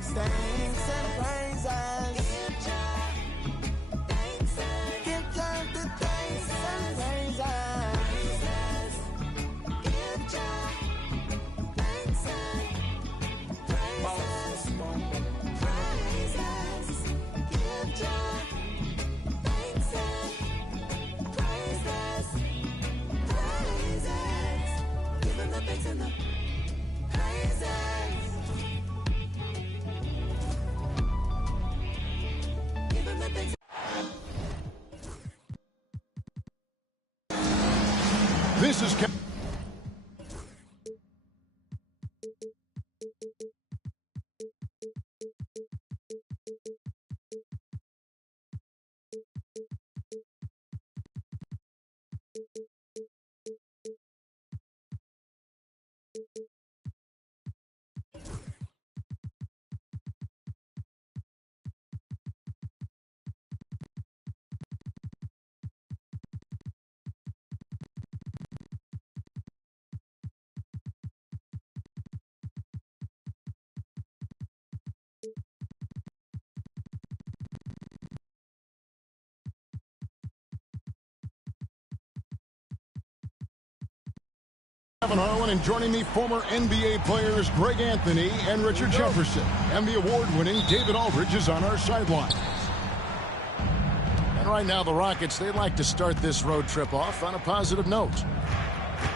thanks and praises. Give Jah the thanks and praises. Give Jah thanks and praises. Praises. Give Jah thanks and praises. Praises. Give him the thanks and the praises. Give him the thanks. This is Kevin Harlan, and joining me, former NBA players Greg Anthony and Richard Jefferson. And the award-winning David Aldridge is on our sideline. And right now, the Rockets, they like to start this road trip off on a positive note.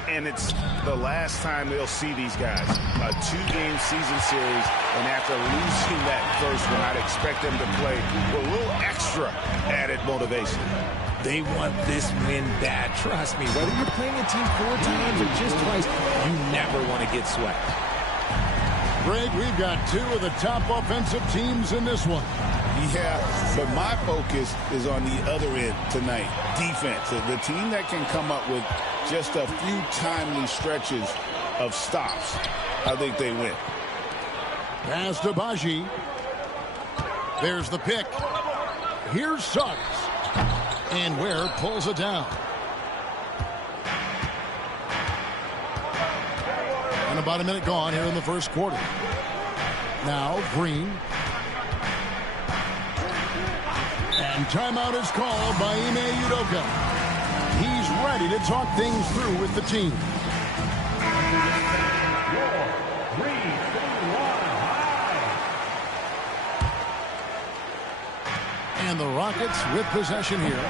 And it's the last time they'll see these guys. A two-game season series, and after losing that first one, I'd expect them to play with a little extra added motivation. They want this win bad. Trust me, whether you're playing a team 4 times or just twice, you never want to get swept. Greg, we've got 2 of the top offensive teams in this one. Yeah, but my focus is on the other end tonight. Defense. The team that can come up with just a few timely stretches of stops, I think they win. Pass to Baji. There's the pick. Here's Suggs. And Ware pulls it down. And about a minute gone here in the first quarter. Now Green. And timeout is called by Ime Udoka. He's ready to talk things through with the team. 4, 3, 2, 1, And the Rockets with possession here.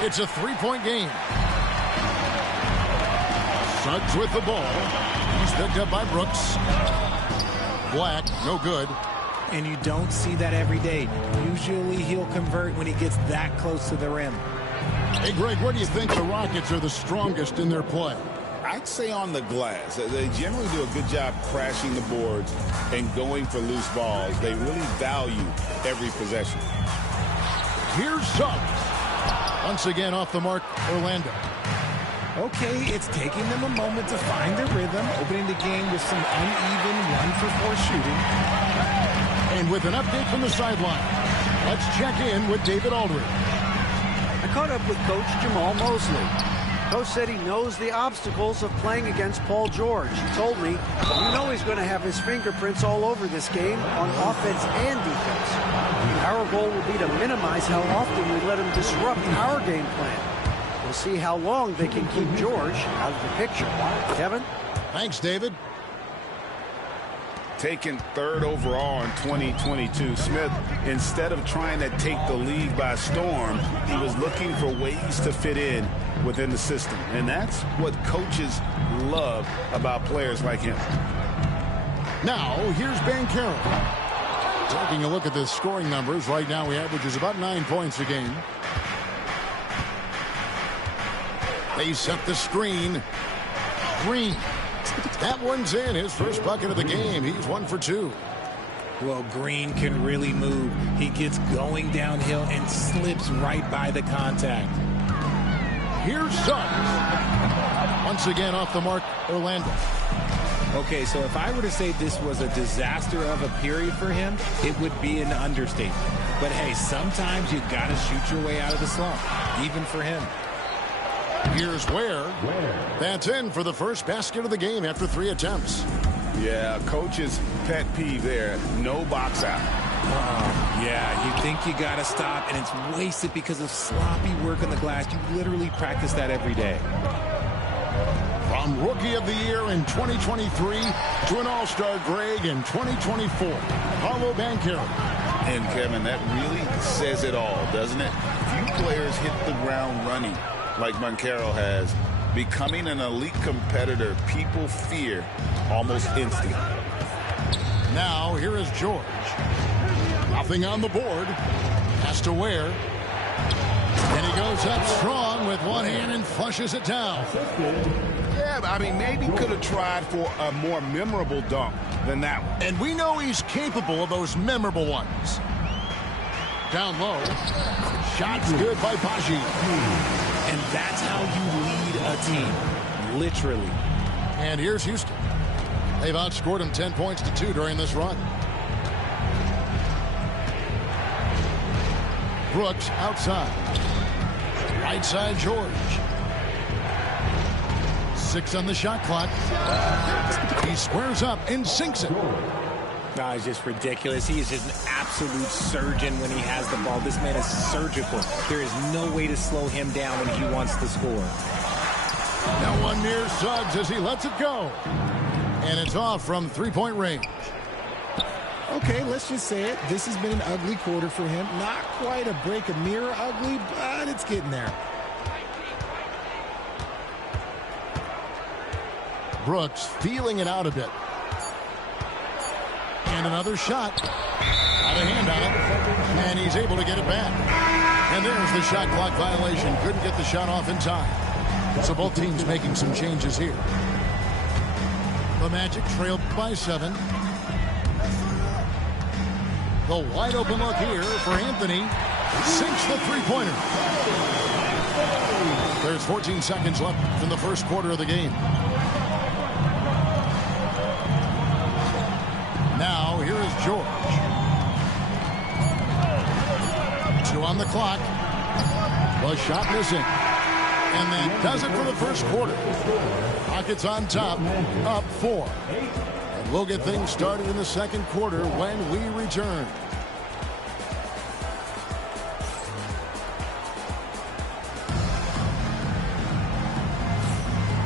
It's a 3-point game. Suggs with the ball. He's picked up by Brooks. Black, no good. And you don't see that every day. Usually he'll convert when he gets that close to the rim. Hey, Greg, where do you think the Rockets are the strongest in their play? I'd say on the glass. They generally do a good job crashing the boards and going for loose balls. They really value every possession. Here's Suggs. Once again off the mark, Orlando. Okay, it's taking them a moment to find their rhythm, opening the game with some uneven 1-for-4 shooting. And with an update from the sideline, let's check in with David Aldridge. I caught up with Coach Jamal Mosley. Coach said he knows the obstacles of playing against Paul George. He told me, you know he's going to have his fingerprints all over this game on offense and defense. Our goal will be to minimize how often we let him disrupt our game plan. We'll see how long they can keep George out of the picture. Kevin? Thanks, David. Taken 3rd overall in 2022, Smith, instead of trying to take the league by storm, he was looking for ways to fit in within the system. And that's what coaches love about players like him. Now, here's Banchero. Taking a look at the scoring numbers, right now he averages about 9 points a game. They set the screen. Green. That one's in. His first bucket of the game. He's 1 for 2. Well, Green can really move. He gets going downhill and slips right by the contact. Here's Suggs. Once again off the mark, Orlando. Okay, so if I were to say this was a disaster of a period for him, it would be an understatement. But hey, sometimes you got to shoot your way out of the slump, even for him. Here's Ware. That's in for the first basket of the game after 3 attempts. Yeah, coach's pet peeve there. No box out. Yeah, you think you got to stop, and it's wasted because of sloppy work on the glass. You literally practice that every day. From Rookie of the Year in 2023 to an All-Star grade in 2024, Paolo Banchero. And, Kevin, that really says it all, doesn't it? Few players hit the ground running like Banchero has. Becoming an elite competitor, people fear almost instantly. Now, here is George. Nothing on the board. Has to wear. And he goes up strong with one hand and flushes it down. Yeah, I mean, maybe could have tried for a more memorable dunk than that one. And we know he's capable of those memorable ones. Down low. Shots good by Paji. And that's how you lead a team. Literally. And here's Houston. They've outscored him 10 points to 2 during this run. Brooks outside. Right side George. 6 on the shot clock. He squares up and sinks it. No, it's just ridiculous. He is just an absolute surgeon when he has the ball. This man is surgical. There is no way to slow him down when he wants to score. No one near Suggs as he lets it go. And it's off from three-point range. Okay, let's just say it. This has been an ugly quarter for him. Not quite a break a mirror ugly, but it's getting there. Brooks feeling it out a bit. And another shot. Out of hand on it. And he's able to get it back. And there's the shot clock violation. Couldn't get the shot off in time. So both teams making some changes here. The Magic trailed by 7. The wide open look here for Anthony. Sinks the three-pointer. There's 14 seconds left in the first quarter of the game. Now, here is George. 2 on the clock. The shot missing. And that does it for the first quarter. Rockets on top, up 4. And we'll get things started in the second quarter when we return.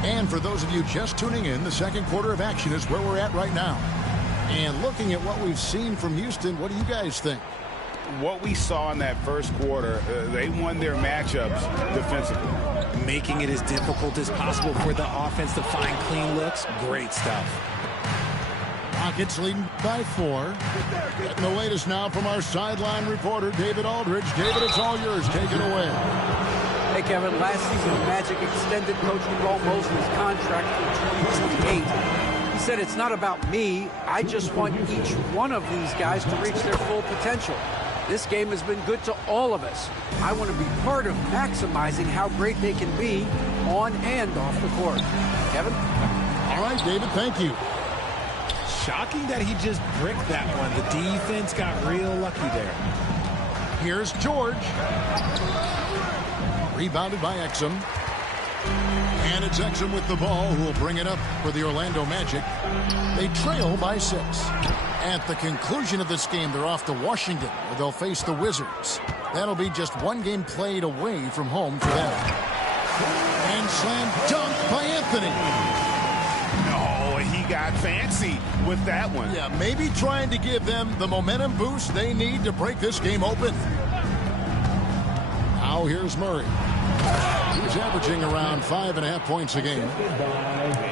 And for those of you just tuning in, the second quarter of action is where we're at right now. And looking at what we've seen from Houston, what do you guys think? What we saw in that first quarter, they won their matchups defensively. Making it as difficult as possible for the offense to find clean looks. Great stuff. Rockets leading by 4. Getting the latest now from our sideline reporter, David Aldridge. David, it's all yours. Take it away. Hey, Kevin, last season, Magic extended Coach Jamal Mosley's contract through 2028. He said, it's not about me. I just want each one of these guys to reach their full potential. This game has been good to all of us. I want to be part of maximizing how great they can be on and off the court. Kevin? All right, David, thank you. Shocking that he just bricked that one. The defense got real lucky there. Here's George. Rebounded by Exum. And it's Exum with the ball who will bring it up for the Orlando Magic. They trail by 6. At the conclusion of this game, they're off to Washington, where they'll face the Wizards. That'll be just one game played away from home for them. And slam dunk by Anthony. No, he got fancy with that one. Yeah, maybe trying to give them the momentum boost they need to break this game open. Now here's Murray. He's averaging around 5.5 points a game.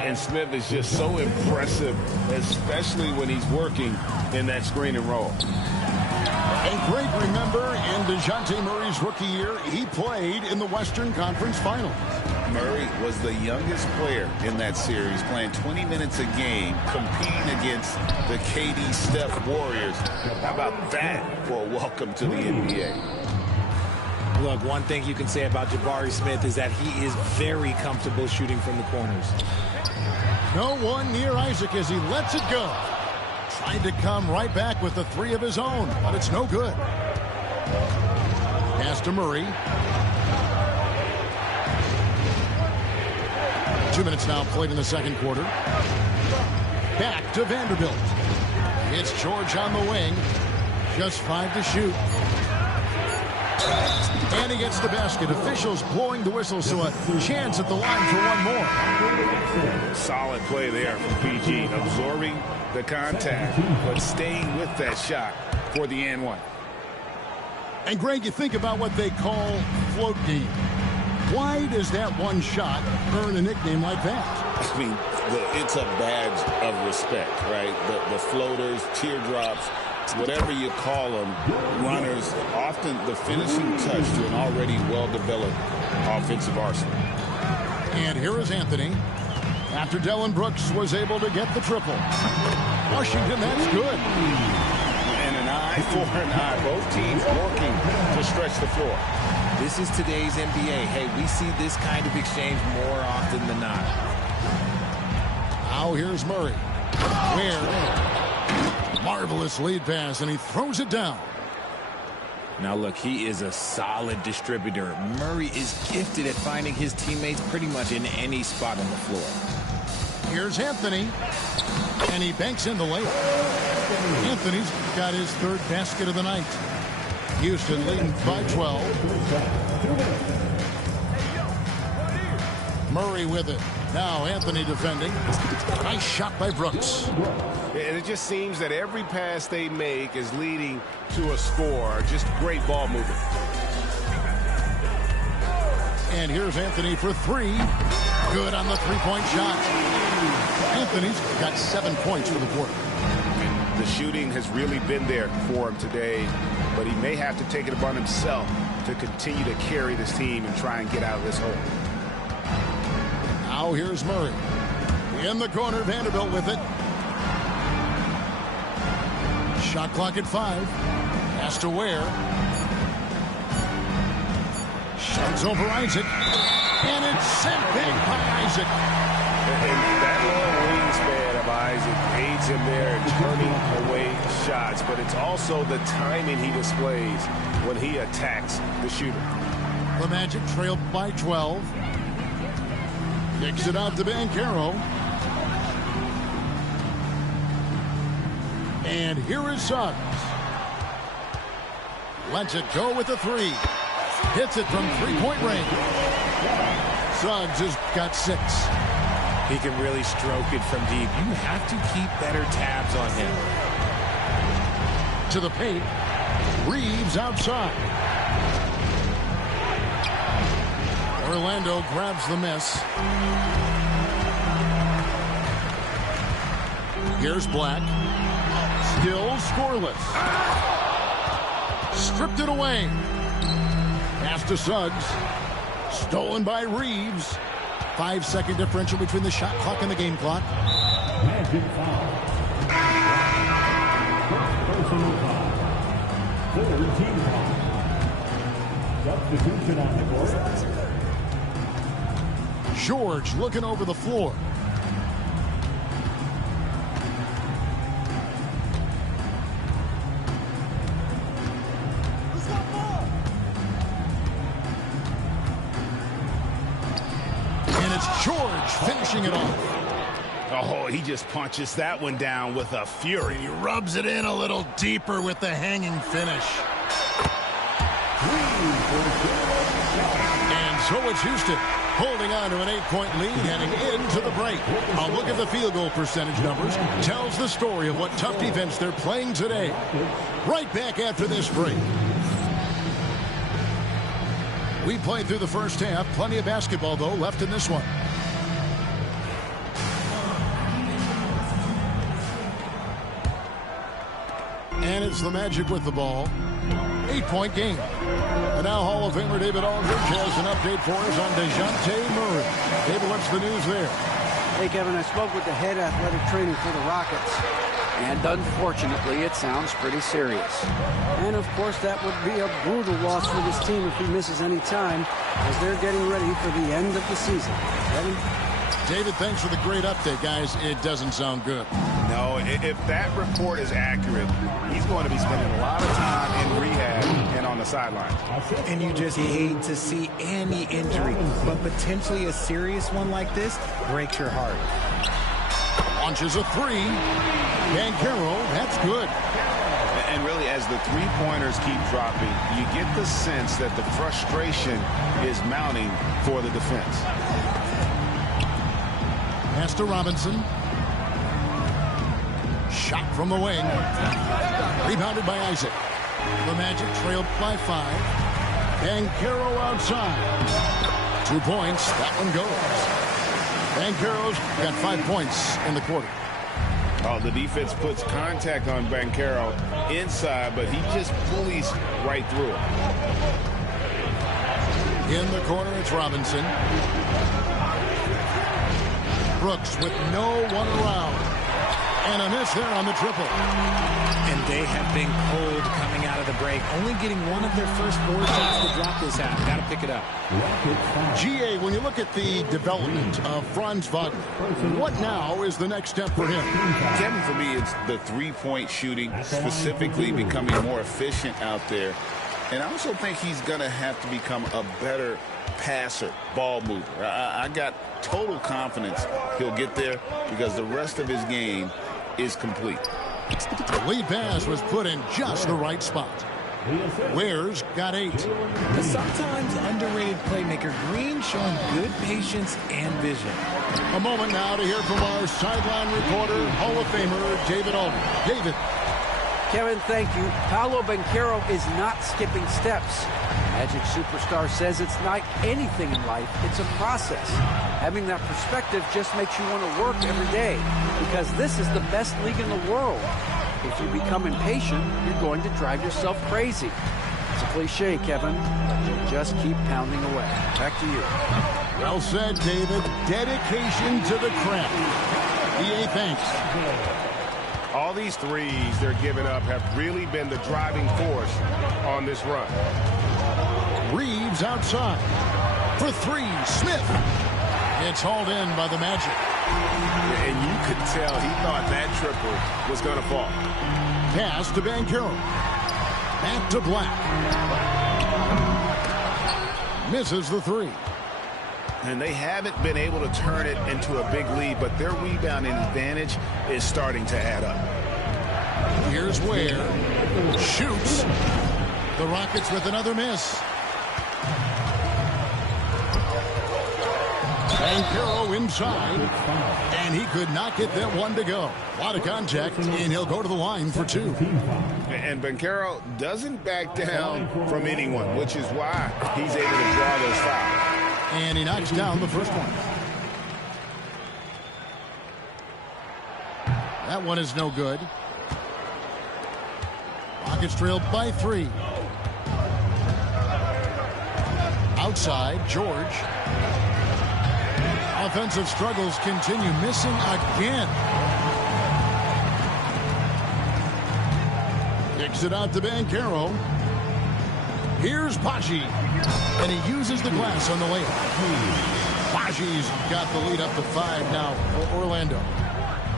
And Smith is just so impressive, especially when he's working in that screen and roll. A great remember in DeJounte Murray's rookie year, he played in the Western Conference Finals. Murray was the youngest player in that series, playing 20 minutes a game, competing against the KD Steph Warriors. How about that for a welcome to the NBA? Look, one thing you can say about Jabari Smith is that he is very comfortable shooting from the corners. No one near Isaac as he lets it go. Trying to come right back with the 3 of his own, but it's no good. Pass to Murray. 2 minutes now played in the second quarter. Back to Vanderbilt. It's George on the wing. Just 5 to shoot. And he gets the basket. Officials blowing the whistle, so a chance at the line for one more. Solid play there from PG. Absorbing the contact, but staying with that shot for the and one. And Greg, you think about what they call float game. Why does that one shot earn a nickname like that? I mean, it's a badge of respect, right? The floaters, teardrops, whatever you call them, runners, often the finishing touch to an already well-developed offensive arsenal. And here is Anthony. After Dillon Brooks was able to get the triple. Washington, that's good. And an eye for an eye. Both teams working to stretch the floor. This is today's NBA. Hey, we see this kind of exchange more often than not. Now here's Murray. Where? Marvelous lead pass, and he throws it down. Now look, he is a solid distributor. Murray is gifted at finding his teammates pretty much in any spot on the floor. Here's Anthony, and he banks in the layup. Anthony's got his third basket of the night. Houston leading by 12. Murray with it. Now Anthony defending. Nice shot by Brooks. And it just seems that every pass they make is leading to a score. Just great ball movement. And here's Anthony for three. Good on the three-point shot. Anthony's got 7 points for the quarter. The shooting has really been there for him today, but he may have to take it upon himself to continue to carry this team and try and get out of this hole. Now here's Murray. In the corner, Vanderbilt with it. Shot clock at 5. Has to Ware. Shoves over Isaac. And it's sent back by Isaac. And that long wingspan of Isaac aids him there in turning away shots, but it's also the timing he displays when he attacks the shooter. The Magic trailed by 12. Kicks it out to Banchero. And here is Suggs. Lets it go with the three. Hits it from three-point range. Suggs has got 6. He can really stroke it from deep. You have to keep better tabs on him. To the paint. Reeves outside. Orlando grabs the miss. Here's Black. Still scoreless. Stripped it away. Pass to Suggs. Stolen by Reeves. 5-second differential between the shot clock and the game clock. Magic foul. Personal foul. 14 foul. Substitution on the court. George looking over the floor. And it's George finishing it off. Oh, he just punches that one down with a fury. He rubs it in a little deeper with the hanging finish. And so it's Houston holding on to an 8-point lead heading into the break. A look at the field goal percentage numbers tells the story of what tough defense they're playing today. Right back after this break. We played through the first half. Plenty of basketball, though, left in this one. And it's the Magic with the ball. 8-point game. And now Hall of Famer David Aldridge has an update for us on DeJounte Murray. David, what's the news there? Hey, Kevin, I spoke with the head athletic trainer for the Rockets. And unfortunately, it sounds pretty serious. And, of course, that would be a brutal loss for this team if he misses any time as they're getting ready for the end of the season. Kevin? David, thanks for the great update, guys. It doesn't sound good. No, if that report is accurate, he's going to be spending a lot of time in rehab and on the sidelines. And you just hate to see any injury, but potentially a serious one like this breaks your heart. Launches a three. Banchero, that's good. And really, as the three-pointers keep dropping, you get the sense that the frustration is mounting for the defense. Pass to Robinson. Shot from the wing. Rebounded by Isaac. The Magic trailed by 5. Banchero outside. 2 points. That one goes. Banchero's got 5 points in the quarter. Oh, the defense puts contact on Banchero inside, but he just bullies right through it. In the corner, it's Robinson. Brooks with no one around. And a miss there on the triple. And they have been cold coming out of the break. Only getting one of their first 4 shots to drop this half. Got to pick it up. GA, when you look at the development of Franz Wagner, what now is the next step for him? Kevin, for me, it's the three-point shooting, specifically becoming more efficient out there. And I also think he's going to have to become a better passer, ball mover. I got total confidence he'll get there because the rest of his game is complete. The lead pass was put in just the right spot. Ware's got 8. The sometimes underrated playmaker Green showing good patience and vision. A moment now to hear from our sideline reporter, Hall of Famer David Aldridge. David. Kevin, thank you. Paolo Banchero is not skipping steps. Magic superstar says it's not anything in life, it's a process. Having that perspective just makes you want to work every day because this is the best league in the world. If you become impatient, you're going to drive yourself crazy. It's a cliche, Kevin, but you just keep pounding away. Back to you. Well said, David. Dedication to the craft. EA, thanks. All these threes they're giving up have really been the driving force on this run. Reeves outside. For 3, Smith. It's hauled in by the Magic. And you could tell he thought that triple was going to fall. Pass to Banchero. Back to Black. Misses the 3. And they haven't been able to turn it into a big lead, but their rebounding advantage is starting to add up. Here's Ware. Shoots. The Rockets with another miss. Banchero inside, and he could not get that one to go. A lot of contact, and he'll go to the line for 2. And Banchero doesn't back down from anyone, which is why he's able to draw those fouls. And he knocks down the first one. That one is no good. Rockets trailed by 3. Outside, George. Offensive struggles continue, missing again. Kicks it out to Banchero. Here's Paji, and he uses the glass on the layup. Paji's got the lead up to 5 now for Orlando.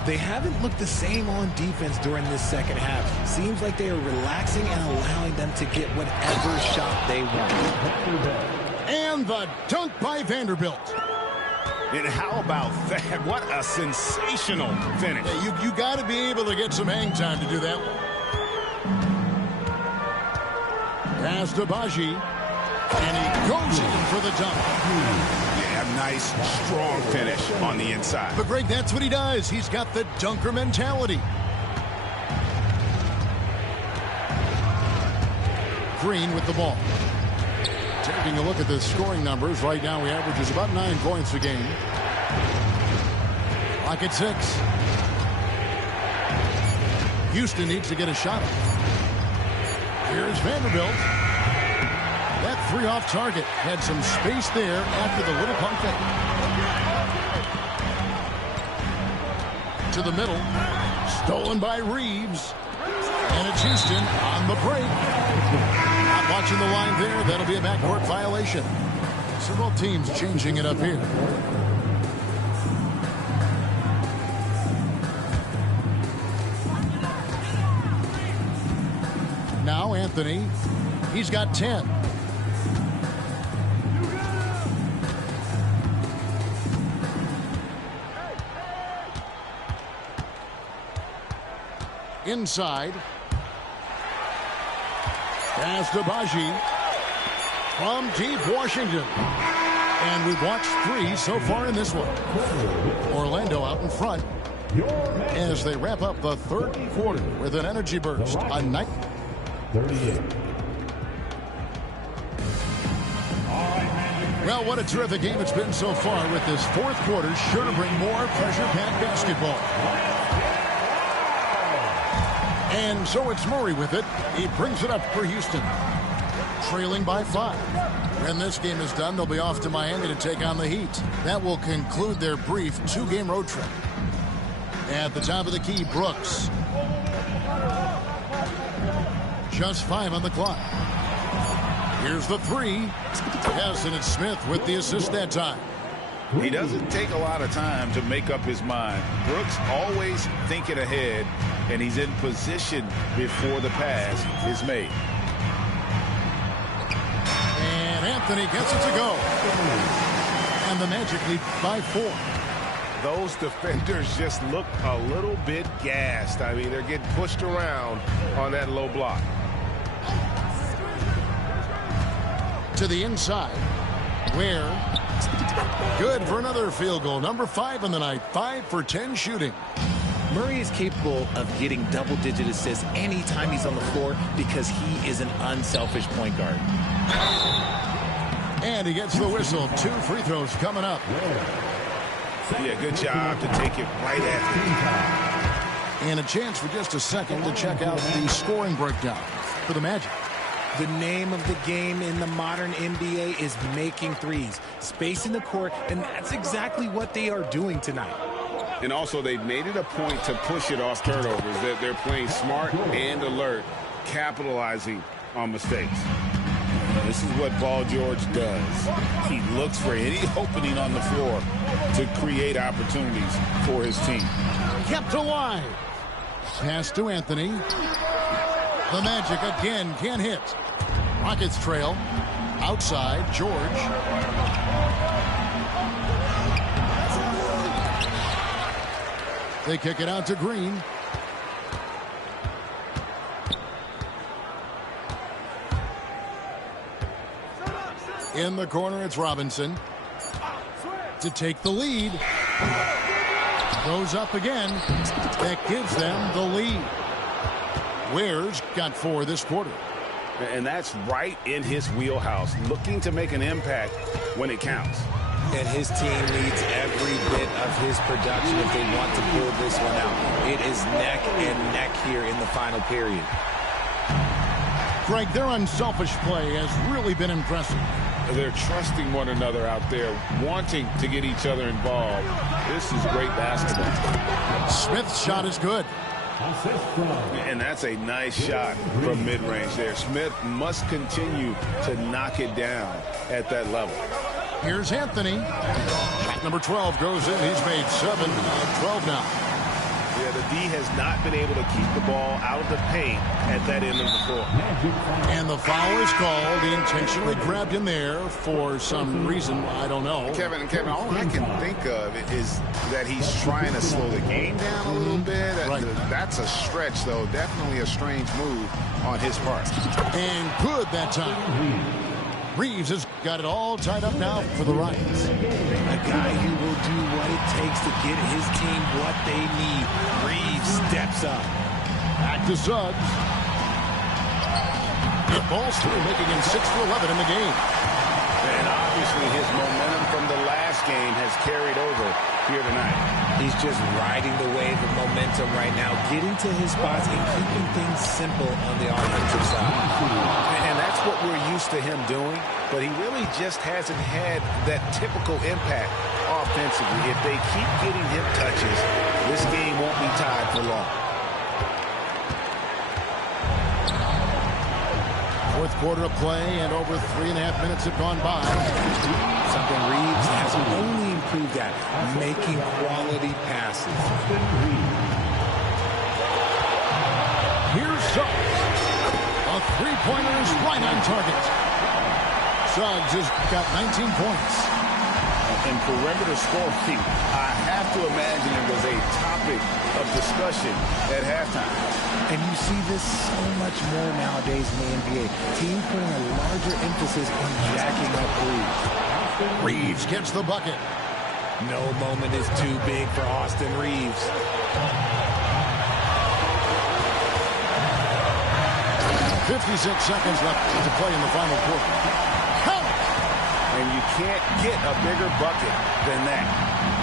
They haven't looked the same on defense during this second half. Seems like they are relaxing and allowing them to get whatever shot they want. And the dunk by Vanderbilt. And how about that? What a sensational finish. Yeah, you got to be able to get some hang time to do that one. Pass to Baji, and he goes in for the dunk. Yeah, nice, strong finish on the inside. But Greg, that's what he does. He's got the dunker mentality. Green with the ball. Taking a look at the scoring numbers, right now he averages about 9 points a game. Rocket 6. Houston needs to get a shot up. Here's Vanderbilt. That 3 off target had some space there after the little pump fake. To the middle. Stolen by Reeves. And it's Houston on the break. Not watching the line there. That'll be a backcourt violation. So both teams changing it up here. Now Anthony. He's got 10. Inside. Pass to Baji. From deep Washington. And we've watched 3 so far in this one. Orlando out in front as they wrap up the 3rd quarter with an energy burst. A night. 38. Well, what a terrific game it's been so far, with this 4th quarter sure to bring more pressure-packed basketball. And so it's Murray with it. He brings it up for Houston, trailing by 5. When this game is done, they'll be off to Miami to take on the Heat. That will conclude their brief 2-game road trip. At the top of the key, Brooks. Just 5 on the clock. Here's the 3. Yes, and it's Smith with the assist that time. He doesn't take a lot of time to make up his mind. Brooks always thinking ahead, and he's in position before the pass is made. And Anthony gets it to go. And the Magic lead by 4. Those defenders just look a little bit gassed. I mean, they're getting pushed around on that low block. To the inside, where good for another field goal. Number 5 on the night. 5 for 10 shooting. Murray is capable of getting double-digit assists anytime he's on the floor because he is an unselfish point guard. And he gets the whistle. 2 free throws coming up. Yeah, good job to take it right after. And a chance for just a second to check out the scoring breakdown for the Magic. The name of the game in the modern NBA is making threes, spacing the court, and that's exactly what they are doing tonight. And also, they've made it a point to push it off turnovers. They're playing smart and alert, capitalizing on mistakes. This is what Paul George does. He looks for any opening on the floor to create opportunities for his team. Kept alive. Pass to Anthony. The Magic again can't hit. Rockets trail. Outside, George. They kick it out to Green. In the corner, it's Robinson to take the lead. Goes up again. That gives them the lead. Ware's got 4 this quarter. And that's right in his wheelhouse, looking to make an impact when it counts. And his team needs every bit of his production if they want to pull this one out. It is neck and neck here in the final period. Greg, their unselfish play has really been impressive. They're trusting one another out there, wanting to get each other involved. This is great basketball. Smith's shot is good. And that's a nice shot from mid-range there. Smith must continue to knock it down at that level. Here's Anthony. Shot number 12 goes in. He's made 7 of 12 now. Yeah, the D has not been able to keep the ball out of the paint at that end of the floor. And the foul is called. He intentionally grabbed him there for some reason. I don't know. Kevin, all I can think of is that he's trying to slow the game down a little bit. Right. That's a stretch, though. Definitely a strange move on his part. And good that time. Reeves has got it all tied up now for the Rockets. A guy who will do what it takes to get his team what they need. Reeves steps up. Back to Suggs. It falls through, making him 6 for 11 in the game. And obviously his momentum from the last game has carried over here tonight. He's just riding the wave of momentum right now, getting to his spots and keeping things simple on the offensive side. And that's what we're used to him doing, but he really just hasn't had that typical impact offensively. If they keep getting him touches, this game won't be tied for long. Fourth quarter of play, and over 3.5 minutes have gone by. Something Reeves has only improved at, making quality passes. Here's Suggs. A three-pointer is right on target. Suggs has got 19 points. and perimeter scoring, I have to imagine it was a topic of discussion at halftime. And you see this so much more nowadays in the NBA. Teams putting a larger emphasis on jacking up threes. Reeves gets the bucket. No moment is too big for Austin Reeves. 56 seconds left to play in the final quarter. Count it! And you can't get a bigger bucket than that.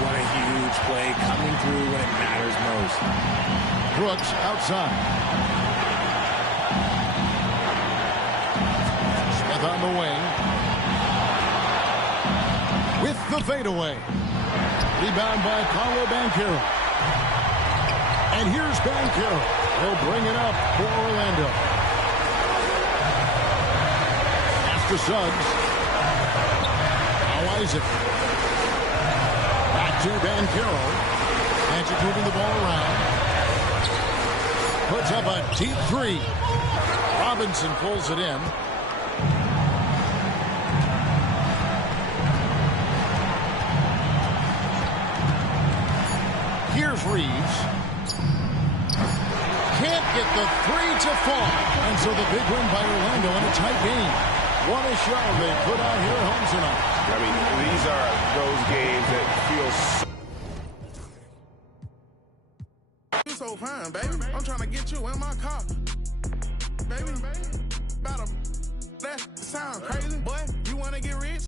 What a huge play coming through when it matters most. Brooks outside. Smith on the wing. With the fadeaway. Rebound by Paolo Banchero. And here's Banchero. He'll bring it up for Orlando. After Suggs. Now Isaac. Back to Banchero. Magic moving the ball around. Puts up a deep three. Robinson pulls it in. Here's Reeves. Can't get the three to fall. And so the big win by Orlando in a tight game. What a show they put out here at home tonight. I mean, these are those games that feel so... You so fine, baby. I'm trying to get you in my car. Baby, about a... That sound crazy, boy. You want to get rich?